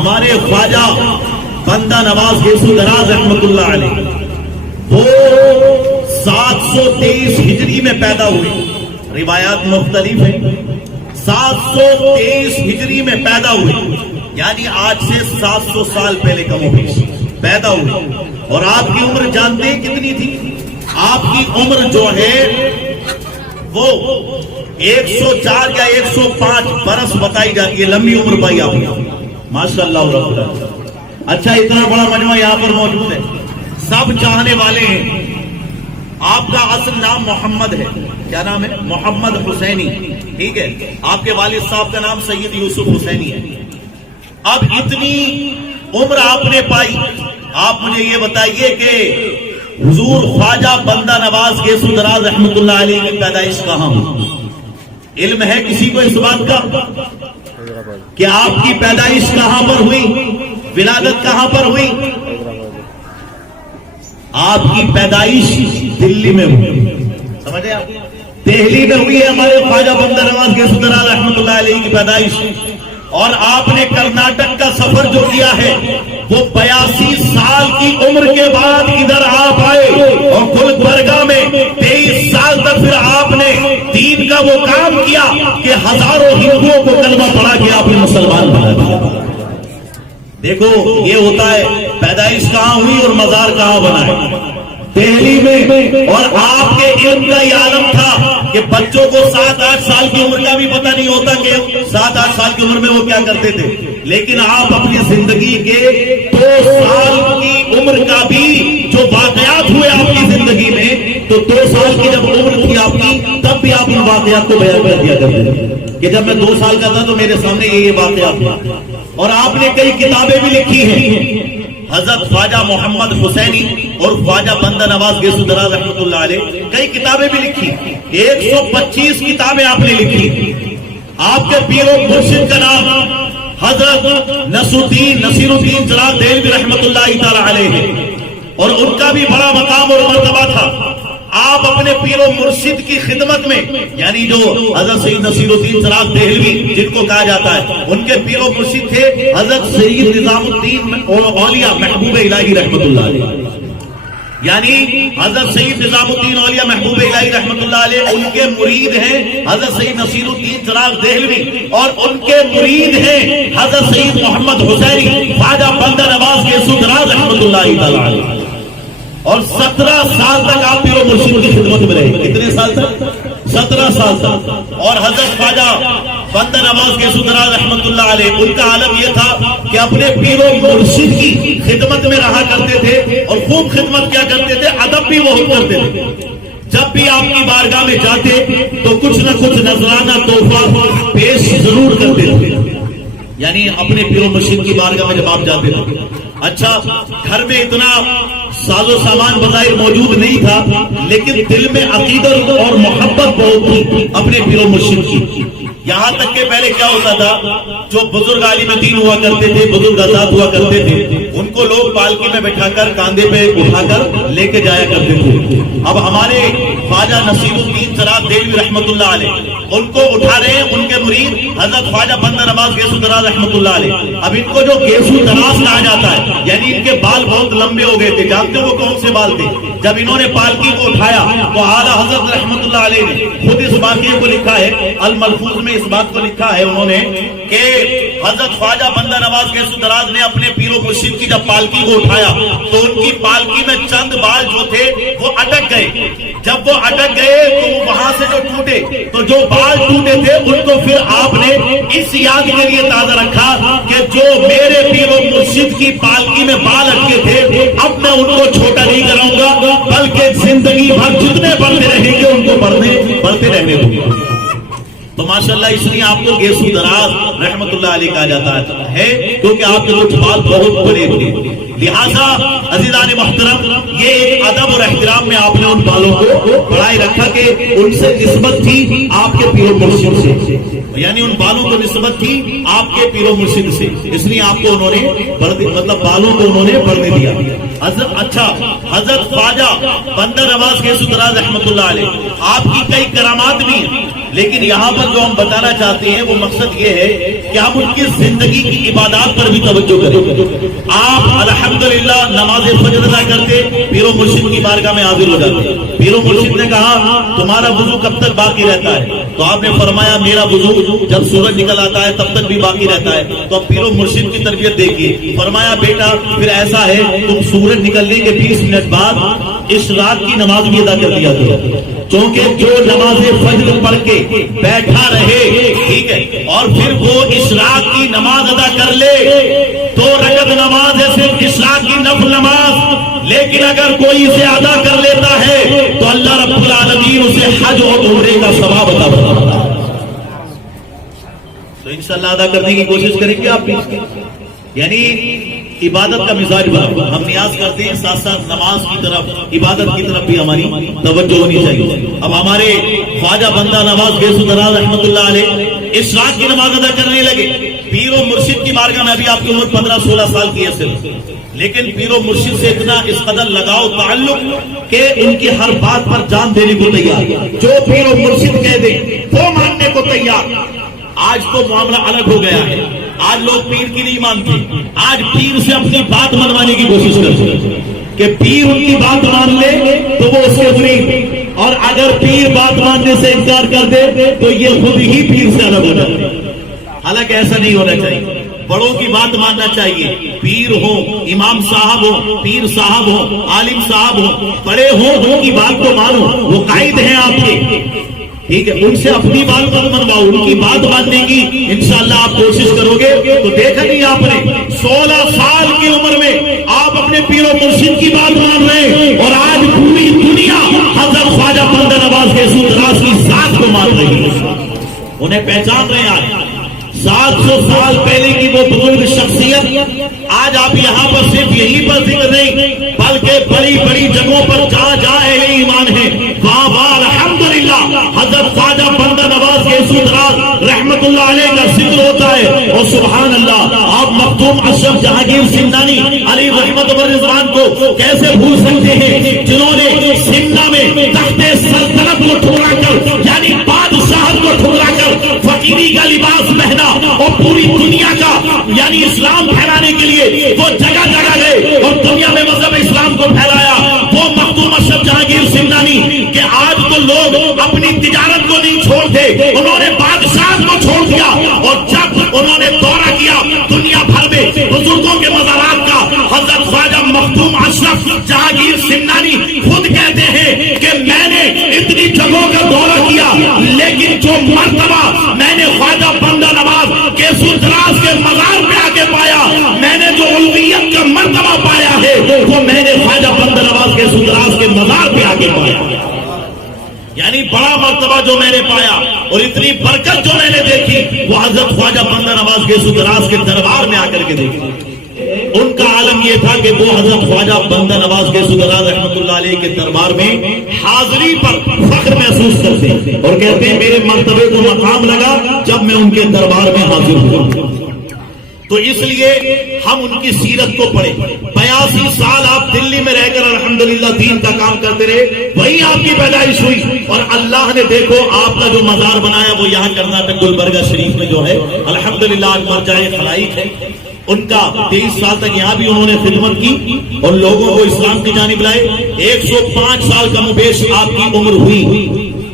ہمارے خواجہ بندہ نواز گیسو دراز رحمت اللہ علیہ وہ 723 ہجری میں پیدا ہوئے. روایات مختلف ہیں. 723 ہجری میں پیدا ہوئے, یعنی آج سے 700 سال پہلے کم و بیش پیدا ہوئے. اور آپ کی عمر جانتے ہیں کتنی تھی؟ آپ کی عمر جو ہے وہ 104 یا 105 برس بتائی جاتی ہے. لمبی عمر پائی آپ نے, ماشاء اللہ رب اللہ. اچھا, اتنا بڑا مجمع یہاں پر موجود ہے, سب چاہنے والے ہیں. آپ کا اصل نام محمد ہے, کیا نام ہے؟ محمد حسینی, ٹھیک ہے. آپ کے والد صاحب کا نام سید یوسف حسینی ہے. اب اتنی عمر آپ نے پائی, آپ مجھے یہ بتائیے کہ حضور خواجہ بندہ نواز گیسو دراز رحمت اللہ علیہ کی پیدائش کہاں ہوئی؟ علم ہے کسی کو اس بات کا کہ آپ کی پیدائش کہاں پر ہوئی, ولادت کہاں پر ہوئی؟ آپ کی پیدائش دلی میں ہوئی, سمجھے آپ؟ دہلی میں ہوئی ہے ہمارے خواجہ بندہ نواز گیسو دراز رحمت اللہ علیہ کی پیدائش. اور آپ نے کرناٹک کا سفر جو کیا ہے وہ 82 سال کی عمر کے بعد ادھر آپ آئے, اور گلبرگہ میں 23 سال تک پھر آپ نے دین کا وہ کام کیا کہ ہزاروں ہندوؤں کو کلمہ پڑھا کے آپ نے مسلمان بنا دیا. دیکھو یہ ہوتا ہے, پیدائش کہاں ہوئی اور مزار کہاں بنا ہے؟ دہلی میں. اور آپ کے علم کا یہ عالم تھا کہ بچوں کو 7-8 سال کی عمر کا بھی پتہ نہیں ہوتا کہ 7-8 سال کی عمر میں وہ کیا کرتے تھے. لیکن آپ اپنی زندگی کے 2 سال کی عمر کا بھی جو واقعات ہوئے آپ کی زندگی میں, تو 2 سال کی جب عمر تھی آپ کی تب بھی آپ ان واقعات کو بیان کر دیا کرتے تھے کہ جب میں 2 سال کا تھا تو میرے سامنے یہ واقعات تھا. اور آپ نے کئی کتابیں بھی لکھی ہیں. حضرت خواجہ محمد حسینی اور خواجہ بندہ نواز گیسو دراز رحمت اللہ علیہ کئی کتابیں بھی لکھی, 125 کتابیں آپ نے لکھی. آپ کے پیر و مرشد کا نام حضرت نصیر الدین چراغ دہلوی رحمت اللہ تعالی علیہ ہے, اور ان کا بھی بڑا مقام اور مرتبہ تھا. آپ اپنے پیر و مرشد کی خدمت میں, یعنی جو حضرت سید نصیر الدین چراغ دہلوی جن کو کہا جاتا ہے, ان کے پیر و مرشد تھے حضرت سید نظام الدین اولیاء محبوب الہی رحمت اللہ علیہ. یعنی حضرت سید نظام الدین اولیاء محبوب الہی رحمت اللہ علیہ, ان کے مرید ہیں حضرت سید نصیر الدین چراغ دہلوی, اور ان کے مرید ہیں حضرت سید محمد حسینی خواجہ بندہ نواز گیسو دراز رحمت اللہ تعالی علیہ. اور 17 سال تک آپ پیر و مرشد کی خدمت میں رہے. کتنے سال تک؟ 17 سال تک. اور حضرت خواجہ بندہ نواز گیسو دراز رحمت اللہ علیہ, ان کا عالم یہ تھا کہ اپنے پیر و مرشد کی خدمت میں رہا کرتے تھے, اور خوب خدمت کیا کرتے تھے, ادب بھی وہ کرتے تھے. جب بھی آپ کی بارگاہ میں جاتے تو کچھ نہ کچھ نذرانہ تحفہ پیش ضرور کرتے تھے. یعنی اپنے پیر و مرشد کی بارگاہ میں جب آپ جاتے تھے, اچھا گھر میں اتنا ساز و سامان بظاہر موجود نہیں تھا, لیکن دل میں عقیدت اور محبت بہت تھی اپنے پیر و مرشد کی. یہاں تک کہ پہلے کیا ہوتا تھا, جو بزرگ عالم دین ہوا کرتے تھے, بزرگ آزاد ہوا کرتے تھے, ان کو لوگ پالکی میں بٹھا کر کاندھے پہ اٹھا کر لے کے جایا کرتے تھے. اب ہمارے خواجہ نصیر الدین چراغ دہلوی رحمت اللہ علیہ, ان کو اٹھا رہے ہیں ان کے مرید حضرت خواجہ بندہ نواز گیسو دراز رحمت اللہ علیہ. اب ان کو جو گیسو دراز کہا جاتا ہے, یعنی ان کے بال بہت لمبے ہو گئے تھے. جانتے وہ کون سے بال تھے؟ جب انہوں نے پالکی کو اٹھایا تو اعلیٰ حضرت رحمت اللہ علیہ نے خود اس واقعے کو لکھا ہے, الملفوظ میں اس بات کو لکھا ہے انہوں نے کہ حضرت خواجہ بندہ نواز گیسو دراز نے اپنے پیر و مرشد کی جب پالکی کو اٹھایا تو ان کی پالکی میں چند بال جو تھے وہ اٹک گئے. جب وہ اٹک گئے تو وہاں سے جو ٹوٹے, تو جو بال ٹوٹے تھے ان کو پھر آپ نے اس یاد کے لیے تازہ رکھا کہ جو میرے پیر و مرشد کی پالکی میں بال اٹکے تھے, اب میں ان کو چھوٹا نہیں کراؤں گا, بلکہ زندگی بھر جتنے بڑھتے رہیں گے ان کو بڑھتے رہنے دوں گا. تو ماشاءاللہ اس لیے آپ کو گیسو دراز رحمت اللہ علیہ کہا جاتا ہے, کیونکہ آپ کے کچھ بال بہت بڑے تھے. لہذا عزیزان محترم, یہ ایک ادب اور احترام میں آپ نے ان بالوں کو بڑھائے رکھا کہ ان سے نسبت تھی آپ کے پیر و مرشد سے, یعنی ان بالوں کو نسبت تھی آپ کے پیر و مرشد سے, اس لیے آپ کو انہوں نے مطلب بالوں کو انہوں نے بڑھنے دیا. اچھا, حضرت خواجہ بندہ نواز گیسو دراز رحمت اللہ علیہ, آپ کی کئی کرامات بھی ہیں. لیکن یہاں پر جو ہم بتانا چاہتے ہیں وہ مقصد یہ ہے کہ ہم ان کی زندگی کی عبادات پر بھی توجہ کریں. آپ الحمدللہ نماز فجر ادا کرتے, پیر و مرشد کی بارگاہ میں حاضر ہو جاتے. پیر و مرشد نے کہا تمہارا وضو کب تک باقی رہتا ہے؟ تو آپ نے فرمایا میرا وضو جب سورج نکل آتا ہے تب تک بھی باقی رہتا ہے. تو اب پیر و مرشد کی تربیت دیکھیے. فرمایا بیٹا پھر ایسا ہے تم سورج نکلنے کے 20 منٹ بعد اشراق کی نماز بھی ادا کر دیا کرو, کیونکہ جو نماز فجر پڑھ کے بیٹھا رہے ٹھیک ہے اور پھر وہ اشراق کی نماز ادا کر لے, 2 رکعت نماز ہے صرف اشراق کی نفل نماز, لیکن اگر کوئی اسے ادا کر لیتا ہے تو اللہ رب العالمین اسے حج اور عمرے کا ثواب عطا فرماتا ہے. تو انشاءاللہ ادا کرنے کی کوشش کریں گے آپ بھی. یعنی عبادت کا مزاج بنا, ہم نیاز کرتے ہیں ساتھ ساتھ نماز کی طرف عبادت کی طرف بھی ہماری توجہ ہونی چاہیے. اب ہمارے خواجہ بندہ نواز گیسو دراز رحمۃ اللہ علیہ اشراق کی نماز ادا کرنے لگے. پیر و مرشد کی بارگاہ میں ابھی آپ کی عمر 15-16 سال کی ہے صرف, لیکن پیر و مرشد سے اتنا اس قدر لگاؤ تعلق کہ ان کی ہر بات پر جان دینے کو تیار, جو پیر و مرشد کہہ دے وہ ماننے کو تیار. آج تو معاملہ الگ ہو گیا ہے, آج لوگ پیر کی نہیں مانتے, آج پیر سے اپنی بات منوانے کی کوشش کرتے ہیں کہ پیر ان کی بات مان لے تو وہ اس کے قریب, اور اگر پیر بات ماننے سے انکار کر دے تو یہ خود ہی پیر سے الگ ہو جاتے ہیں. حالانکہ ایسا نہیں ہونا چاہیے, بڑوں کی بات ماننا چاہیے. پیر ہو, امام صاحب ہو, پیر صاحب ہو, عالم صاحب ہو, بڑے ہوں ان کی بات کو مانو, وہ قائد ہیں آپ کے ٹھیک ہے, ان سے اپنی بات مت منواؤ, ان کی بات ماننے کی انشاءاللہ آپ کوشش کرو گے. تو دیکھا نہیں آپ نے 16 سال کی عمر میں آپ اپنے پیر و مرشد کی بات مان رہے ہیں, اور آج پوری دنیا حضرت خواجہ بندہ نواز گیسو دراز کی ذات کو مان رہی ہے, انہیں پہچان رہے ہیں. آج 700 سال پہلے کی وہ بزرگ شخصیت آج آپ یہاں پر صرف یہیں پر ذکر نہیں بلکہ بڑی بڑی جگہوں پر جہاں جہاں اہل ایمان ہے وہاں وہاں الحمدللہ حضرت خواجہ بندہ نواز گیسو دراز رحمت اللہ علیہ کا ذکر ہوتا ہے. اور سبحان اللہ, آپ مختوم اشرف جہانگیر سمنانی علی رحمت و رضوان کو کیسے بھول سکتے ہیں, جنہوں نے سمنا میں تخت سلطنت کو ٹھکرا کر یعنی بادشاہت کو ٹھکرا کر فقیری کا لباس پہنا اور پوری دنیا کا یعنی اسلام پھیلانے کے لیے وہ جگہ جگہ گئے اور دنیا میں مذہب اسلام کو پھیلایا. وہ مختوم اشرف جہانگیر سمنانی کہ آج تو لوگ اپنی تجارت کو نہیں چھوڑتے, انہوں نے بادشاہت کو چھوڑ دیا, اور جب انہوں نے دورہ کیا دنیا بھر میں بزرگوں کے مزارات کا, حضرت خواجہ مختوم اشرف جہانگیر سمنانی خود کہتے ہیں کہ میں نے اتنی جگہوں کا دورہ کیا, لیکن جو مرتبہ میں نے خواجہ بندہ نواز گیسو دراز کے مزار پہ آ کے پایا, میں نے جو علویت کا مرتبہ پایا ہے وہ میں نے خواجہ بندہ نواز گیسو دراز کے مزار پہ آ کے پایا. یعنی بڑا مرتبہ جو میں نے پایا اور اتنی برکت جو میں نے دیکھی وہ حضرت خواجہ بندہ نواز گیسو دراز کے دربار میں آ کر کے دیکھی. ان کا عالم یہ تھا کہ وہ حضرت خواجہ بندہ نواز گیسو دراز رحمت اللہ علیہ کے دربار میں حاضری پر فخر محسوس کرتے اور کہتے ہیں میرے مرتبے کو مقام لگا جب میں ان کے دربار میں حاضر ہوا. تو اس لیے ہم ان کی سیرت کو پڑھیں. 82 سال آپ دلی میں رہ کر الحمدللہ دین کا کام کرتے رہے, وہی آپ کی پیدائش ہوئی, اور اللہ نے دیکھو آپ کا جو مزار بنایا وہ یہاں کرناٹک گلبرگہ شریف میں جو ہے الحمدللہ آج مرجع خلائق ہے. ان کا 23 سال تک یہاں بھی انہوں نے خدمت کی اور لوگوں کو اسلام کی جانب لائے. 105 سال کا مبیش آپ کی عمر ہوئی,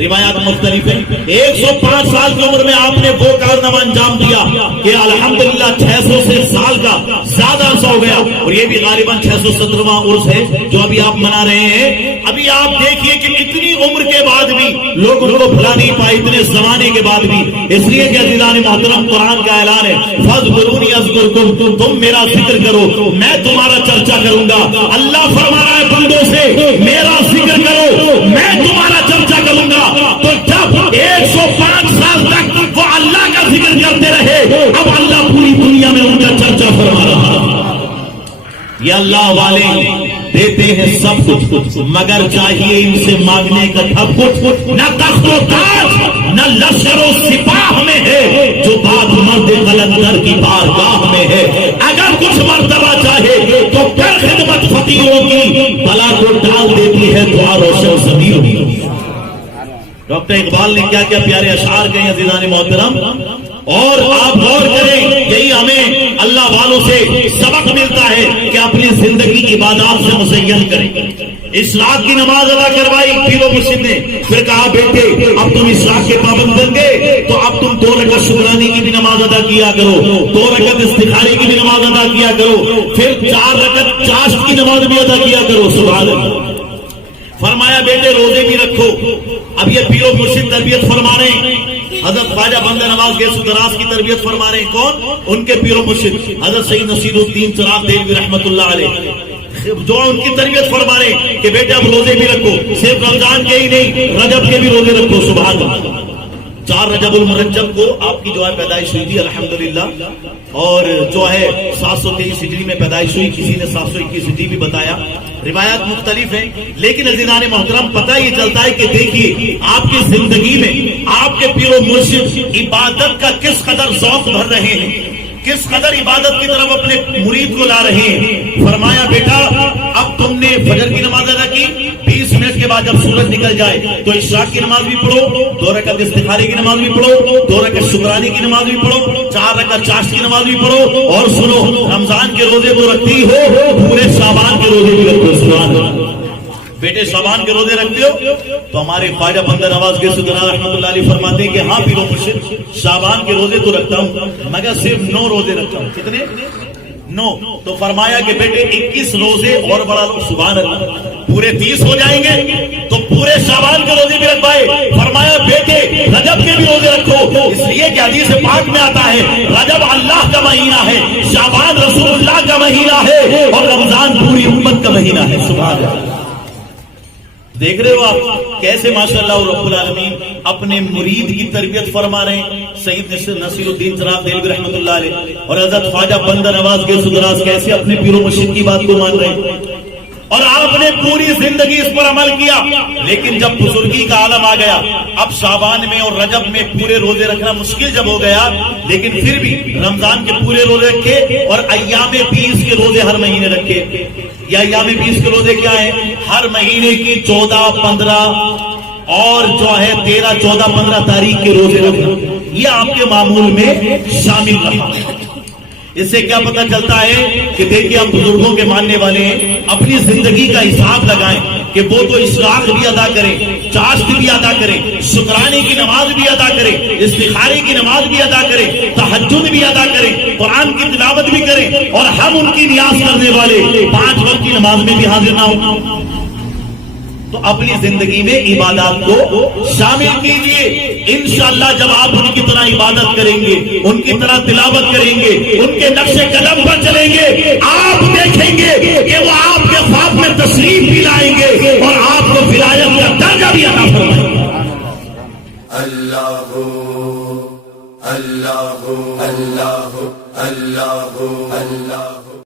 روایات مختلف ہیں. 105 سال کی عمر میں آپ نے وہ کارنامہ انجام دیا کہ الحمدللہ 600 سے سال کا زیادہ عرصہ ہو گیا, اور یہ بھی غالباً 617واں عرس ہے جو ابھی آپ منا رہے ہیں. ابھی آپ دیکھیے کہ اتنی عمر کے بعد بھی لوگ ان کو بھلا نہیں پائے, اتنے زمانے کے بعد بھی. اس لیے کہ عزیزان محترم قرآن کا اعلان ہے فاذکرونی اذکرکم, تم میرا ذکر کرو میں تمہارا چرچا کروں گا. اللہ فرما رہا ہے بندوں سے میرا ذکر کرو میں تمہارا چرچا کروں گا. تو جب 105 سال تک وہ اللہ کا ذکر کرتے رہے, اب اللہ پوری دنیا میں ان کا چرچا فرما رہا. یہ اللہ والے دیتے ہیں سب کچھ مگر چاہیے ان سے مانگنے کا سب کچھ. نہ تخت و تاج نہ لشکر و سپاہ میں ہے جو بات مرد قلندر کی بارگاہ میں ہے. اگر کچھ مرتبہ چاہے تو پھر خدمت فقیروں کی بلا کو ڈال دیتی ہے دعا روشن ضمیر. ڈاکٹر اقبال نے کیا کیا پیارے اشعار کہے ہیں عزیزان محترم، اور آپ غور کریں، یہی ہمیں اللہ والوں سے سبق ملتا ہے کہ اپنی زندگی عبادات سے مزین کریں۔ اشراق کی نماز ادا کروائی پیر و مرشد نے، پھر کہا بیٹے اب تم اشراق کے پابند بن گئے تو اب تم 2 رکعت شکرانے کی بھی نماز ادا کیا کرو، 2 رکعت استخارے کی بھی نماز ادا کیا کرو، پھر 4 رکعت چاشت کی نماز بھی ادا کیا کرو۔ سبحان اللہ۔ فرمایا بیٹے روزے بھی رکھو۔ اب یہ پیر و مرشد تربیت فرما رہے ہیں، حضرت خواجہ بندہ نواز غوث دراز کی تربیت فرما رہے ہیں، کون؟ ان کے پیر و مرشد حضرت سید نصیر الدین چراغ دہلوی رحمۃ اللہ علیہ، جو ان کی تربیت فرما رہے ہیں کہ بیٹے اب روزے بھی رکھو، صرف رمضان کے ہی نہیں رجب کے بھی روزے رکھو۔ سبحان اللہ۔ 4 رجب المرجب کو آپ کی جو ہے پیدائش ہوئی تھی الحمدللہ، اور جو ہے 723 ہجری میں پیدائش ہوئی، کسی نے 721 ہجری بھی بتایا، روایات مختلف ہیں، لیکن عزیزان محترم پتہ یہ چلتا ہے کہ دیکھیے آپ کی زندگی میں آپ کے پیر و مرشد عبادت کا کس قدر ذوق بھر رہے ہیں، کس قدر عبادت کی طرف اپنے مرید کو لا رہے ہیں۔ فرمایا بیٹا اب تم نے فجر کی نماز ادا کی، 20 منٹ کے بعد جب سورج نکل جائے تو اشراق کی نماز بھی پڑھو، 2 رکعت استخارے کی نماز بھی پڑھو، 2 رکعت شکرانے کی نماز بھی پڑھو، 4 رکعت چاشت کی نماز بھی پڑھو، اور سنو رمضان کے روزے تو رکھتی ہو، پورے شعبان کے روزے بھی رکھو۔ سبحان اللہ۔ بیٹے شعبان کے روزے رکھتے ہو؟ تو ہمارے خواجہ بندہ نواز غوث دراز رحمۃ اللہ علیہ فرماتے ہیں کہ ہاں پیر و مرشد شعبان کے روزے تو رکھتا ہوں، مگر صرف 9 روزے رکھتا ہوں۔ کتنے؟ 9۔ تو فرمایا کہ بیٹے 21 روزے اور بڑھا لو۔ سبحان اللہ۔ پورے 30 ہو جائیں گے تو پورے شعبان کے روزے بھی رکھوائے۔ فرمایا بیٹے رجب کے بھی روزے رکھو، اس لیے کہ حدیث پاک میں آتا ہے رجب اللہ کا مہینہ ہے، شعبان رسول اللہ کا مہینہ ہے، اور رمضان پوری امت کا مہینہ ہے۔ سبحان اللہ۔ دیکھ رہے ہو آپ کیسے ماشاءاللہ رب العالمین اپنے مرید کی تربیت فرما رہے ہیں، سید نصیر الدین چراغ دہلوی رحمۃ اللہ علیہ، اور حضرت خواجہ بندہ نواز غوث دراز کیسے اپنے پیر و مرشد کی بات کو مان رہے ہیں، اور آپ نے پوری زندگی اس پر عمل کیا۔ لیکن جب بزرگی کا عالم آ گیا، اب شعبان میں اور رجب میں پورے روزے رکھنا مشکل جب ہو گیا، لیکن پھر بھی رمضان کے پورے روزے رکھے، اور ایام 20 کے روزے ہر مہینے رکھے۔ یہ ایام 20 کے روزے کیا ہیں؟ ہر مہینے کی 14، 15 اور جو ہے 13، 14، 15 تاریخ کے روزے رکھنا، یہ آپ کے معمول میں شامل رہا۔ اس سے کیا پتہ چلتا ہے کہ دیکھیے ہم بزرگوں کے ماننے والے ہیں، اپنی زندگی کا حساب لگائیں کہ وہ تو اشراق بھی ادا کریں، چاشت بھی ادا کریں، شکرانے کی نماز بھی ادا کریں، استخارے کی نماز بھی ادا کریں، تہجد بھی ادا کریں، قرآن کی تلاوت بھی کریں، اور ہم ان کی نیاز کرنے والے 5 وقت کی نماز میں بھی حاضر نہ ہوں۔ تو اپنی زندگی میں عبادات کو شامل کیجئے، انشاءاللہ جب آپ ان کی طرح عبادت کریں گے، ان کی طرح تلاوت کریں گے، ان کے نقش قدم پر چلیں گے، آپ دیکھیں گے کہ وہ آپ کے خواب میں تشریف بھی لائیں گے اور آپ کو ولایت کا درجہ بھی عطا فرمائیں گے۔ اللہ اللہ اللہ اللہ اللہ